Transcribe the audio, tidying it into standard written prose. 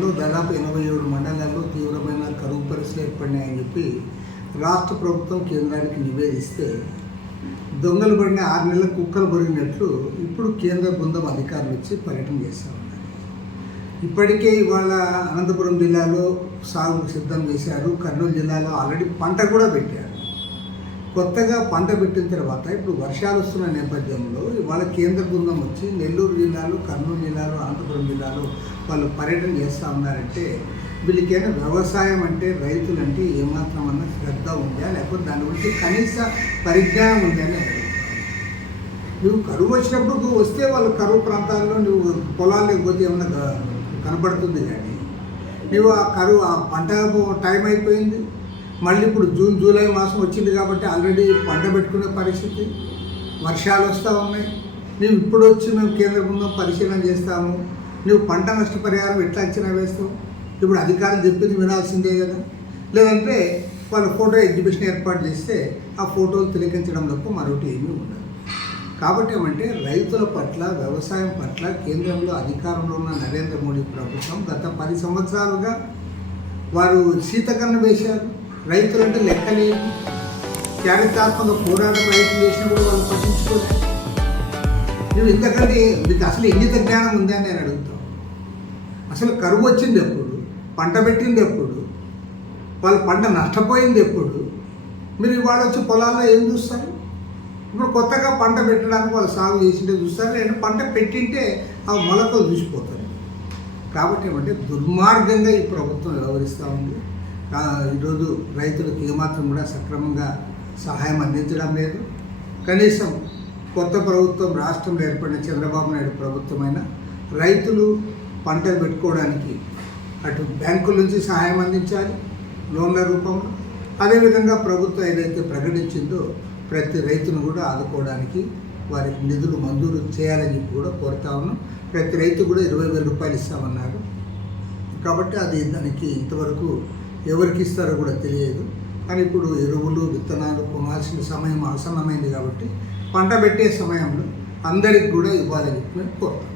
రాష్ట్రంలో దాదాపు 87 మండలాల్లో తీవ్రమైన కరువు పరిస్థితులు ఏర్పడినాయని చెప్పి రాష్ట్ర ప్రభుత్వం కేంద్రానికి నివేదిస్తే దొంగలు పడిన 6 నెలల కుక్కలు బొరిగినట్లు ఇప్పుడు కేంద్ర బృందం అధికారులు వచ్చి పర్యటన చేస్తూ ఉన్నారు. ఇప్పటికే ఇవాళ అనంతపురం జిల్లాలో సాగుకు సిద్ధం చేశారు. కర్నూలు జిల్లాలో ఆల్రెడీ పంట కూడా పెట్టారు. కొత్తగా పంట పెట్టిన తర్వాత ఇప్పుడు వర్షాలు వస్తున్న నేపథ్యంలో ఇవాళ కేంద్ర బృందం వచ్చి నెల్లూరు జిల్లాలో, కర్నూలు జిల్లాలో, అనంతపురం జిల్లాలో వాళ్ళు పర్యటన చేస్తూ ఉన్నారంటే వీళ్ళకైనా వ్యవసాయం అంటే, రైతులంటే ఏమాత్రమన్నా శ్రద్ధ ఉందా, లేకపోతే దాని గురించి కనీస పరిజ్ఞానం ఉందా అని అడుగుతాను. నువ్వు కరువు వచ్చినప్పుడు వస్తే వాళ్ళు కరువు ప్రాంతాల్లో నువ్వు పొలాలకు పోతే ఏమన్నా కనపడుతుంది, కానీ నువ్వు ఆ పంట టైం అయిపోయింది. మళ్ళీ ఇప్పుడు జూన్ జూలై మాసం వచ్చింది కాబట్టి ఆల్రెడీ పంట పెట్టుకునే పరిస్థితి, వర్షాలు వస్తూ ఉన్నాయి. నువ్వు ఇప్పుడు వచ్చి మేము కేంద్ర బృందం పరిశీలన చేస్తాము, నువ్వు పంట నష్టపరిహారం ఎట్లా అంచనా వేస్తావు? ఇప్పుడు అధికారులు చెప్పింది వినాల్సిందే కదా. లేదంటే వాళ్ళు ఫోటో ఎగ్జిబిషన్ ఏర్పాటు చేస్తే ఆ ఫోటోలు తిలకించడం తప్ప మరొకటి ఏమీ ఉండదు. కాబట్టి ఏమంటే రైతుల పట్ల, వ్యవసాయం పట్ల కేంద్రంలో అధికారంలో ఉన్న నరేంద్ర మోడీ ప్రభుత్వం గత 10 సంవత్సరాలుగా వారు శీతకరణ వేశారు. రైతులంటే లెక్కలేదు. చారిత్రాత్మక పోరాట ప్రయత్నం చేసినప్పుడు వాళ్ళు పట్టించుకోలేదు. నువ్వు ఇంతకంటే మీకు అసలు ఇంగిత జ్ఞానం ఉందా అని నేను అడుగుతాను. అసలు కరువు వచ్చింది ఎప్పుడు, పంట పెట్టింది ఎప్పుడు, వాళ్ళ పంట నష్టపోయింది ఎప్పుడు? మీరు ఇవాళ వచ్చి పొలాల్లో ఏం చూస్తారు? ఇప్పుడు కొత్తగా పంట పెట్టడానికి వాళ్ళు సాగు చేసింటే చూస్తారు, లేదంటే పంట పెట్టింటే ఆ మొలకలు చూసిపోతారు. కాబట్టి ఏమంటే దుర్మార్గంగా ఈ ప్రభుత్వం వ్యవహరిస్తూ ఉంది. ఈరోజు రైతులకు ఏమాత్రం కూడా సక్రమంగా సహాయం అందించడం లేదు. కనీసం కొత్త ప్రభుత్వం రాష్ట్రంలో ఏర్పడిన చంద్రబాబు నాయుడు ప్రభుత్వమైన రైతులు పంటలు పెట్టుకోవడానికి అటు బ్యాంకుల నుంచి సహాయం అందించాలి లోన్ల రూపంలో. అదేవిధంగా ప్రభుత్వం ఏదైతే ప్రకటించిందో ప్రతి రైతును కూడా ఆదుకోవడానికి వారికి నిధులు మంజూరు చేయాలని చెప్పి కూడా కోరుతా ఉన్నాం. ప్రతి రైతు కూడా 20,000 రూపాయలు ఇస్తామన్నారు. కాబట్టి అది దానికి ఇంతవరకు ఎవరికి ఇస్తారో కూడా తెలియదు. కానీ ఇప్పుడు ఎరువులు, విత్తనాలు కొనాల్సిన సమయం ఆసన్నమైంది కాబట్టి పంట పెట్టే సమయంలో అందరికి కూడా ఇవ్వాలని చెప్పి కోరుతాం.